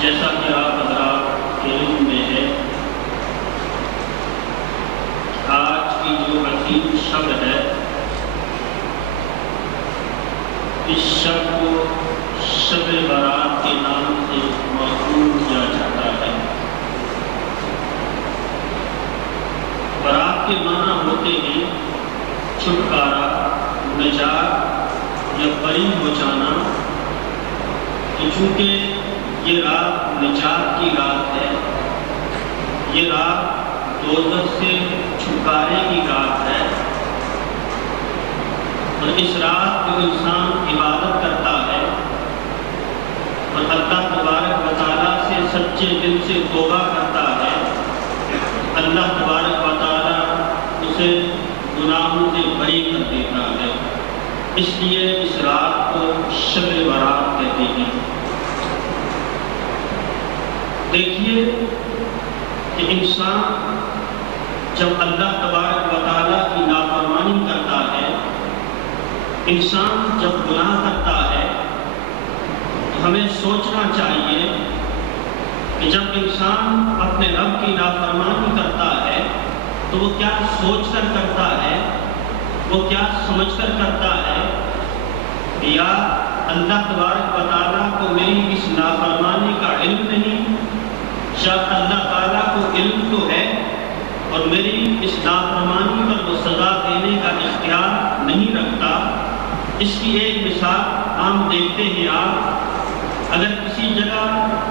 جیسا کہ آپ حضرات کے علم میں ہے، آج کی جو عظیم شب ہے، اس شب کو شب برات کے نام سے معروف کیا جاتا ہے۔ برات کے معنی ہوتے ہیں چھٹکارا، نجات یا بری ہو جانا، کہ چونکہ یہ رات نجات کی رات ہے، یہ رات دوزخ سے چھٹکارے کی رات ہے، اور اس رات کو انسان عبادت کرتا ہے اور اللہ تبارک و تعالیٰ سے سچے دل سے توبہ کرتا ہے، اللہ تبارک و تعالیٰ اسے گناہوں سے بری کر دیتا ہے۔ اس لیے اس رات کو شب برات کہتے ہیں۔ دیکھیے کہ انسان جب اللہ تبارک و تعالیٰ کی نافرمانی کرتا ہے، انسان جب گناہ کرتا ہے، تو ہمیں سوچنا چاہیے کہ جب انسان اپنے رب کی نافرمانی کرتا ہے تو وہ کیا سوچ کر کرتا ہے، وہ کیا سمجھ کر کرتا ہے، یا اللہ تبارک و تعالیٰ کو میری اس نافرمانی کا علم نہیں، یا اللہ تعالیٰ کو علم تو ہے اور میری اس نافرمانی پر وہ سزا دینے کا اختیار نہیں رکھتا۔ اس کی ایک مثال ہم دیکھتے ہیں، آپ اگر کسی جگہ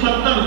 70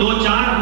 2-4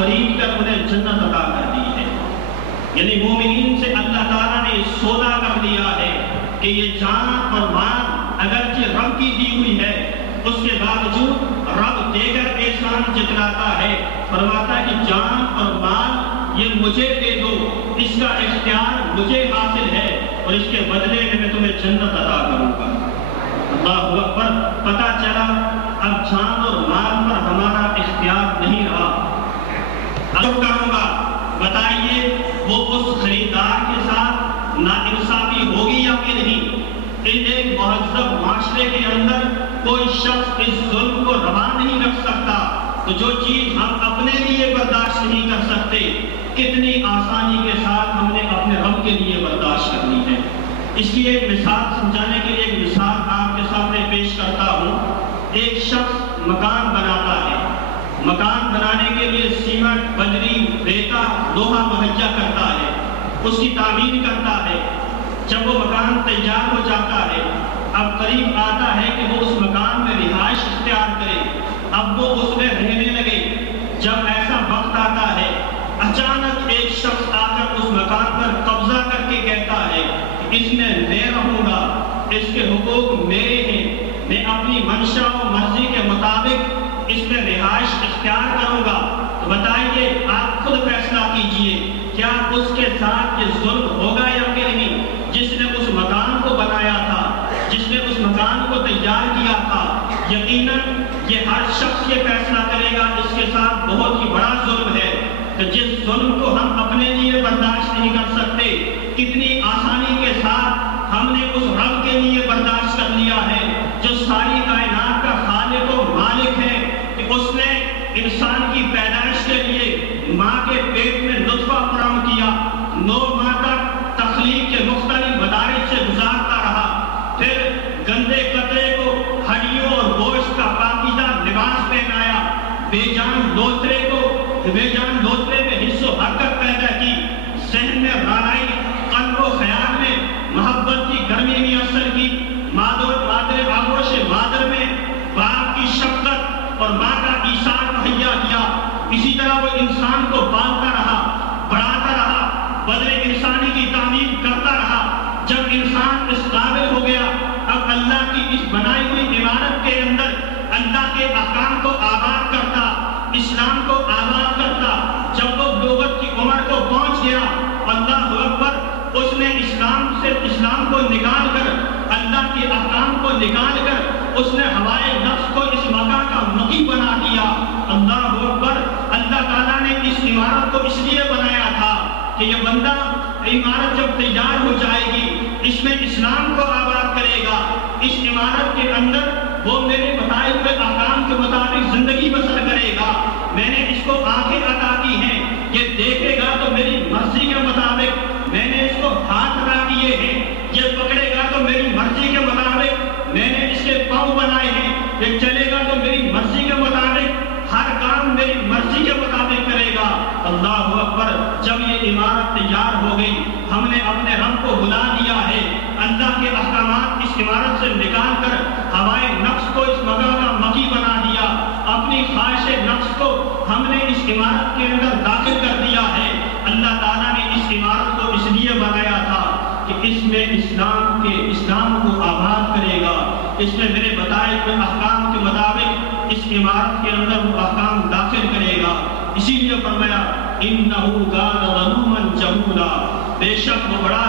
خرید کر انہیں جنت عطا کر دی ہے۔ یعنی مومنین سے اللہ تعالیٰ نے سودا کر لیا ہے کہ یہ جان اور مال اگرچہ رب کی دی ہوئی ہے، اس کے باوجود رب دے کر احسان جتلاتا ہے، فرماتا ہے کہ جان اور مال یہ مجھے دے دو، اس کا اختیار مجھے حاصل ہے اور اس کے بدلے میں تمہیں جنت عطا کروں گا۔ اللہ اکبر۔ پتہ چلا اب جان اور مال پر ہمارا اختیار نہیں رہا۔ اب کہوں گا بتائیے وہ اس خریدار کے ساتھ ناانصافی ہوگی یا کہ نہیں؟ ایک مہذب معاشرے کے اندر کوئی شخص اس ظلم کو روا نہیں رکھ سکتا، تو جو چیز ہم اپنے لیے برداشت نہیں کر سکتے کتنی آسانی کے ساتھ ہم نے اپنے رب کے لیے برداشت کرنی ہے۔ اس کی ایک مثال سمجھانے کے لیے ایک مثال آپ کے سامنے پیش کرتا ہوں۔ ایک شخص مکان بناتا ہے، مکان بنانے کے لیے سیمنٹ، بجری، ریتا، لوہا مہیا کرتا ہے، اس کی تعمیر کرتا ہے۔ جب وہ مکان تیار ہو جاتا ہے، اب قریب آتا ہے کہ وہ اس مکان میں رہائش اختیار کرے، اب وہ اس میں رہنے لگے۔ جب ایسا وقت آتا ہے، اچانک ایک شخص آ کر اس مکان پر قبضہ کر کے کہتا ہے کہ اس میں میں رہوں گا، اس کے حقوق میرے ہیں، میں اپنی منشا و مرضی کے مطابق اس میں رہائش اختیار کروں گا۔ تو بتائیے، آپ خود فیصلہ کیجئے، کیا اس کے ساتھ یہ ظلم ہوگا یا کہ نہیں؟ جس نے اس مکان کو بنایا تھا، جس نے اس مکان کو تیار کیا تھا، یقیناً یہ ہر شخص یہ فیصلہ کرے گا اس کے ساتھ بہت ہی بڑا ظلم ہے، کہ جس ظلم کو ہم اپنے لیے برداشت نہیں کر سکتے کتنی آسانی کے ساتھ ہم نے اس رب کے لیے برداشت کر لیا ہے جو ساری کائنات کا خالق و مالک ہے، کہ اس نے انسان کی پیدائش کے لیے ماں کے پیٹ میں نطفہ فراہم کیا، 9 ماہ تک تخلیق کے مختلف مدارج سے گزارتا رہا، پھر گندے قطرے کو ہڈیوں اور گوشت کا پاکیزہ لباس پہنایا، بے جان لوترے میں حص و حرکت پیدا کی، ذہن میں رانائی، قلب و خیال میں محبت کی گرمی میسر کی، مادر آغوش مادر میں باپ کی شفقت اور ماں کا ایثار مہیا کیا۔ اسی طرح وہ انسان کو پالتا رہا، بڑھاتا رہا، بدلے انسانی کی تعمیر کرتا رہا۔ جب انسان اس قابل ہو گیا، اب اللہ کی اس بنائی ہوئی عمارت کے اندر اللہ کے احکام کو آباد کرتا، اسلام کو آباد کرتا۔ جب وہ بلوغت کی عمر کو پہنچ گیا، اللہ اکبر، اس نے اسلام کو نکال کر، اللہ کے احکام کو نکال کر، اس نے ہوائے نفس کو اس مکان کا مقیم بنا دیا۔ اللہ اکبر۔ اللہ تعالیٰ نے اس عمارت کو اس لیے بنایا تھا کہ یہ بندہ عمارت جب تیار ہو جائے گی، اس میں اسلام کو آباد کرے گا، اس عمارت کے اندر وہ میرے بتائے ہوئے احکام کے مطابق زندگی بسر کرے گا۔ میں نے اس کو آنکھیں عطا کی ہیں، یہ دیکھے گا تو میری مرضی کے مطابق، میں نے اس کو ہاتھ عطا کیے ہیں، یہ پکڑے گا تو میری مرضی کے مطابق، میں نے اس کے پاؤں بنائے ہیں، یہ چلے گا تو میری مرضی کے مطابق، ہر کام میری مرضی کے مطابق کرے گا۔ اللہ اکبر۔ جب یہ عمارت تیار ہو گئی، ہم نے اپنے رب کو بلا دیا ہے، اللہ کے احکامات اس عمارت سے نکال کر ہوائے نفس کو اس مکان کا مکی بنا دیا، اپنی خواہش نفس کو ہم نے اس عمارت کے اندر داخل کر دیا ہے۔ اللہ تعالیٰ نے اس عمارت کو اس لیے بنایا تھا کہ اس میں اسلام کو آباد کرے گا، اس میں میرے بتائے ہوئے احکام کے مطابق اس عمارت کے اندر وہ احکام داخل کرے گا۔ اسی لیے فرمایا انہ کان ظلوما جہولا، بے شک وہ بڑا